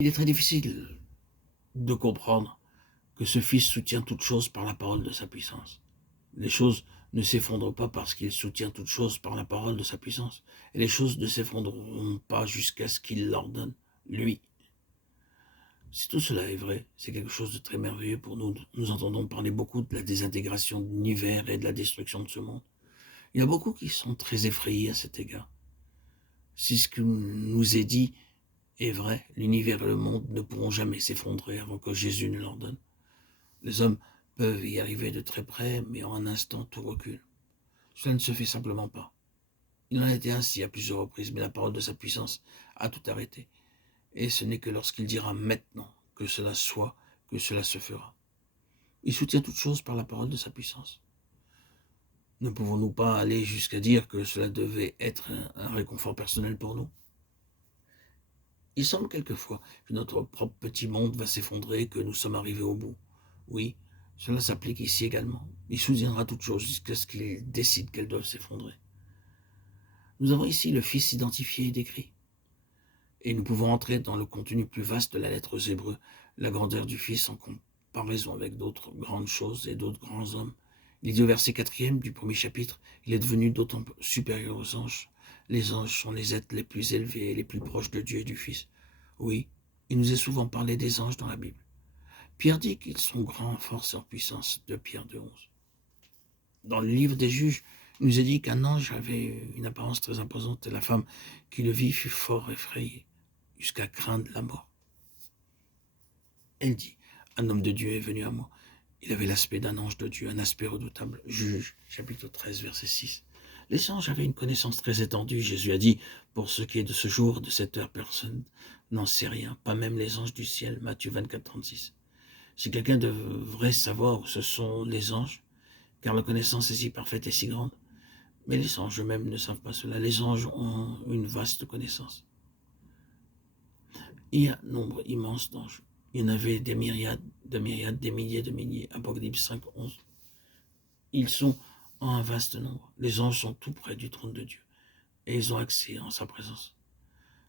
Il est très difficile de comprendre que ce Fils soutient toutes choses par la parole de sa puissance. Les choses ne s'effondrent pas parce qu'il soutient toutes choses par la parole de sa puissance. Et les choses ne s'effondreront pas jusqu'à ce qu'il l'ordonne, lui. Si tout cela est vrai, c'est quelque chose de très merveilleux pour nous. Nous entendons parler beaucoup de la désintégration de l'univers et de la destruction de ce monde. Il y a beaucoup qui sont très effrayés à cet égard. Si ce que nous est dit est vrai, l'univers et le monde ne pourront jamais s'effondrer avant que Jésus ne l'ordonne. Les hommes peuvent y arriver de très près, mais en un instant tout recule. Cela ne se fait simplement pas. Il en a été ainsi à plusieurs reprises, mais la parole de sa puissance a tout arrêté. Et ce n'est que lorsqu'il dira maintenant que cela soit, que cela se fera. Il soutient toutes choses par la parole de sa puissance. Ne pouvons-nous pas aller jusqu'à dire que cela devait être un réconfort personnel pour nous? Il semble quelquefois que notre propre petit monde va s'effondrer, que nous sommes arrivés au bout. Oui, cela s'applique ici également. Il soutiendra toutes choses jusqu'à ce qu'il décide qu'elles doivent s'effondrer. Nous avons ici le Fils identifié et décrit. Et nous pouvons entrer dans le contenu plus vaste de la lettre aux Hébreux, la grandeur du Fils en comparaison avec d'autres grandes choses et d'autres grands hommes. Il dit au verset 4e du premier chapitre, il est devenu d'autant supérieur aux anges. Les anges sont les êtres les plus élevés et les plus proches de Dieu et du Fils. Oui, il nous est souvent parlé des anges dans la Bible. Pierre dit qu'ils sont grands en force et en puissance, de Pierre 2,11. Dans le livre des Juges, il nous est dit qu'un ange avait une apparence très imposante et la femme qui le vit fut fort effrayée, jusqu'à craindre la mort. Elle dit, un homme de Dieu est venu à moi. Il avait l'aspect d'un ange de Dieu, un aspect redoutable. Juge, chapitre 13, verset 6. Les anges avaient une connaissance très étendue. Jésus a dit, pour ce qui est de ce jour, de cette heure, personne n'en sait rien, pas même les anges du ciel. Matthieu 24, 36. Si quelqu'un devrait savoir où ce sont les anges, car la connaissance est si parfaite et si grande, mais les anges eux-mêmes ne savent pas cela. Les anges ont une vaste connaissance. Il y a un nombre immense d'anges. Il y en avait des myriades, des milliers de milliers. Apocalypse 5, 11. Ils sont en un vaste nombre. Les anges sont tout près du trône de Dieu et ils ont accès en sa présence.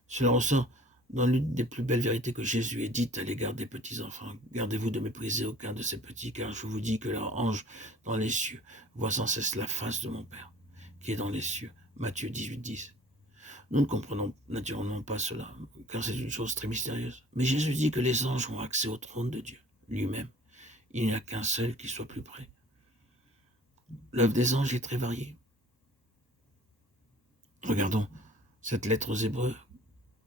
Cela ressort dans l'une des plus belles vérités que Jésus ait dites à l'égard des petits-enfants. Gardez-vous de mépriser aucun de ces petits, car je vous dis que leur ange dans les cieux voit sans cesse la face de mon Père, qui est dans les cieux. Matthieu 18, 10. Nous ne comprenons naturellement pas cela, car c'est une chose très mystérieuse. Mais Jésus dit que les anges ont accès au trône de Dieu, lui-même. Il n'y a qu'un seul qui soit plus près. L'œuvre des anges est très variée. Regardons cette lettre aux Hébreux,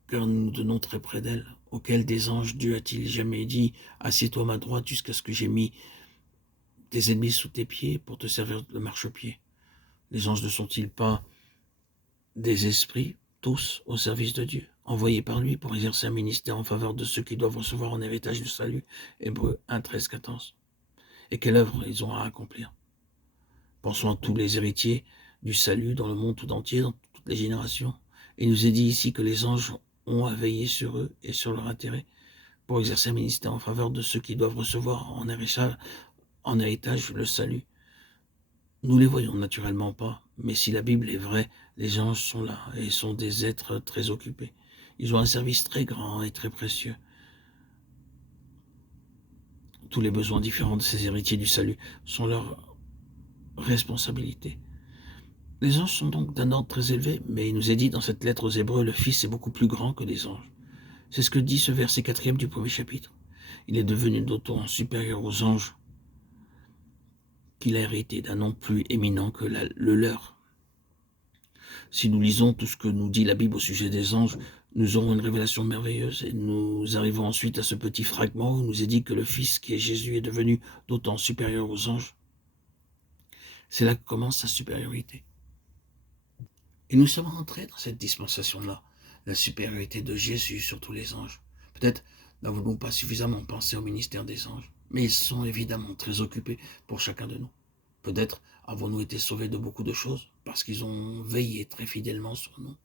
car nous nous tenons très près d'elle. Auquel des anges Dieu a-t-il jamais dit « Assieds-toi à ma droite jusqu'à ce que j'ai mis tes ennemis sous tes pieds pour te servir de marchepied » Les anges ne sont-ils pas des esprits, tous au service de Dieu, envoyés par lui pour exercer un ministère en faveur de ceux qui doivent recevoir en héritage du salut? Hébreux 1, 13, 14. Et quelle œuvre ils ont à accomplir? Pensons à tous les héritiers du salut dans le monde tout entier, dans toutes les générations. Il nous est dit ici que les anges ont à veiller sur eux et sur leur intérêt pour exercer un ministère en faveur de ceux qui doivent recevoir en héritage le salut. Nous les voyons naturellement pas, mais si la Bible est vraie, les anges sont là et sont des êtres très occupés. Ils ont un service très grand et très précieux. Tous les besoins différents de ces héritiers du salut sont leur responsabilité. Les anges sont donc d'un ordre très élevé, mais il nous est dit dans cette lettre aux Hébreux, le Fils est beaucoup plus grand que les anges. C'est ce que dit ce verset 4e du premier chapitre. Il est devenu d'autant supérieur aux anges qu'il a hérité d'un nom plus éminent que le leur. Si nous lisons tout ce que nous dit la Bible au sujet des anges, nous aurons une révélation merveilleuse et nous arrivons ensuite à ce petit fragment où il nous est dit que le Fils qui est Jésus est devenu d'autant supérieur aux anges. C'est là que commence sa supériorité. Et nous sommes rentrés dans cette dispensation-là, la supériorité de Jésus sur tous les anges. Peut-être n'avons-nous pas suffisamment pensé au ministère des anges, mais ils sont évidemment très occupés pour chacun de nous. Peut-être avons-nous été sauvés de beaucoup de choses parce qu'ils ont veillé très fidèlement sur nous.